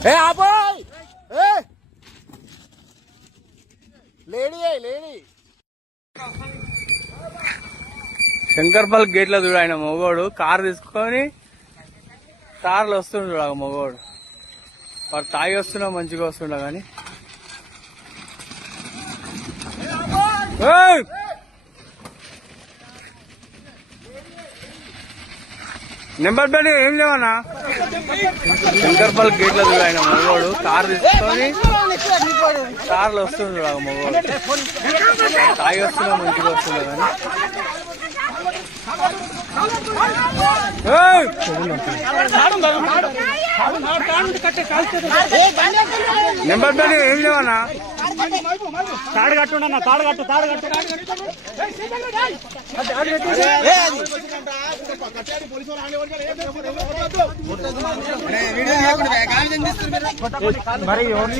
ఏ ఆపోయ్ ఏ lady lady Shankarpally గేట్లో చూడు ఆయన మగోడు car తీసుకొని కార్లు వస్తుండు చూడ మగోడు వాడు తాగి వస్తున్నా మంచిగా వస్తుండ కానీ నెంబర్ ప్లేట్ ఏం లేవన్నా శంకర్పల్లి గేట్లో చూడు ఆయన మగోడు కారు తీసుకొని కార్లు వస్తుండు చూడ మగోడు తాగి వస్తున్నా మంచిగా వస్తుండ కానీ నెంబర్ ప్లేట్ ఏం లేవన్నా తాడు కట్టుండన్నా తాడు కట్టు మరి